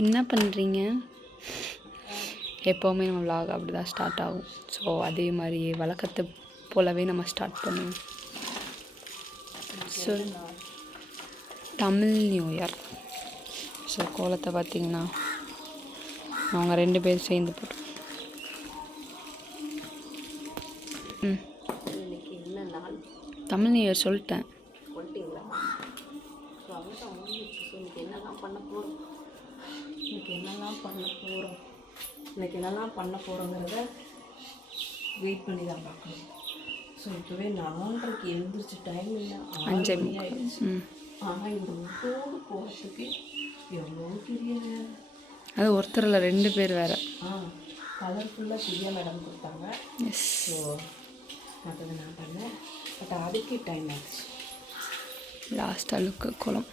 என்ன பண்ணுறீங்க? எப்போவுமே நம்ம விலாக் அப்படி தான் ஸ்டார்ட் ஆகும். ஸோ அதே மாதிரி வழக்கத்தை போலவே நம்ம ஸ்டார்ட் பண்ணுவோம். So Tamil new year. So கோலத்தை பார்த்திங்கன்னா அவங்க 2 பேர் சேர்ந்து போட்டோம். தமிழ் நியூ இயர் சொல்லிட்டேன். இன்னைக்கு என்னெல்லாம் பண்ண போகிறோங்கிறத வெயிட் பண்ணி தான் பார்க்கணும். ஸோ இப்போவே 4:30க்கு எழுந்திரிச்ச டைம் இல்லை, 5 மணி ஆயிடுச்சு. ஆனால் இந்த விட்டோடு போகிறதுக்கு எவ்வளோ பெரிய அது ஒருத்தர் இல்லை 2 பேர் வேறு. கலர்ஃபுல்லாக பிரியா மேடம் கொடுத்தாங்க. எஸ். ஸோ மற்றது நான் பண்ணேன். பட் அதுக்கே டைம் ஆயிடுச்சு. லாஸ்ட் அழுக்கு கோலம்.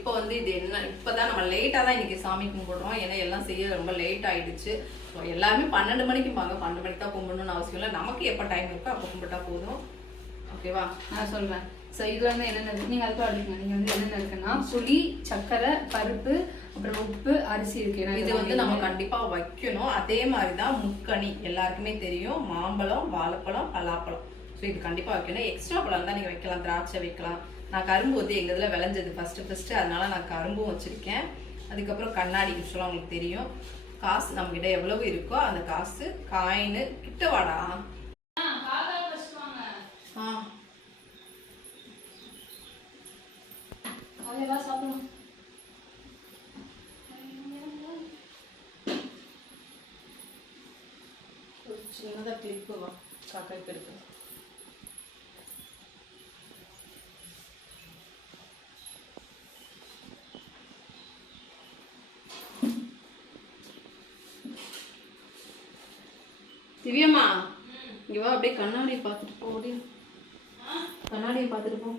இப்போ வந்து இது என்ன, இப்போ தான் நம்ம லேட்டாக தான் இன்றைக்கி சாமி கும்பிடுறோம். ஏன்னா எல்லாம் செய்ய ரொம்ப லேட் ஆகிடுச்சு. ஸோ எல்லாருமே 12 மணிக்கு பாங்க, 12 மணிக்கு தான் கும்பிடணும்னு அவசியம் இல்லை. நமக்கு எப்போ டைம் இருக்கோ அப்போ கும்பிட்டா போதும். ஓகேவா? நான் சொல்கிறேன். ஸோ இதில் வந்து என்னென்ன இருக்குது, நீங்கள் அதுக்கு அடுக்குங்க. நீங்கள் வந்து என்னென்ன இருக்குன்னா புளி, சர்க்கரை, பருப்பு, அப்புறம் உப்பு, அரிசி இருக்குது. இது வந்து நம்ம கண்டிப்பாக வைக்கணும். அதே மாதிரி தான் முக்கணி எல்லாருக்குமே தெரியும். மாம்பழம், வாழைப்பழம், பலாப்பழம். ஸோ இது கண்டிப்பாக வைக்கணும். எக்ஸ்ட்ரா பழம் தான் நீங்கள் வைக்கலாம், திராட்சை வைக்கலாம். நான் கரும்பு வந்து எங்கள் இதில் விளைஞ்சது ஃபஸ்ட்டு, அதனால நான் கரும்பும் வச்சுருக்கேன். அதுக்கப்புறம் கண்ணாடி யூஸ்வலாக உங்களுக்கு தெரியும். காசு நம்மக்கிட்ட எவ்வளவு இருக்கோ அந்த காசு, காயின்னு கிட்ட வாடா. சாப்பிடணும். சின்னதாக கிளிப்பு வா, காக்காய்க்கு இருக்கு. திவ்யம்மா இங்க வா, அப்படியே கண்ணாடியை பார்த்துட்டு போ. அப்படியே கண்ணாடியை பார்த்துட்டு போ.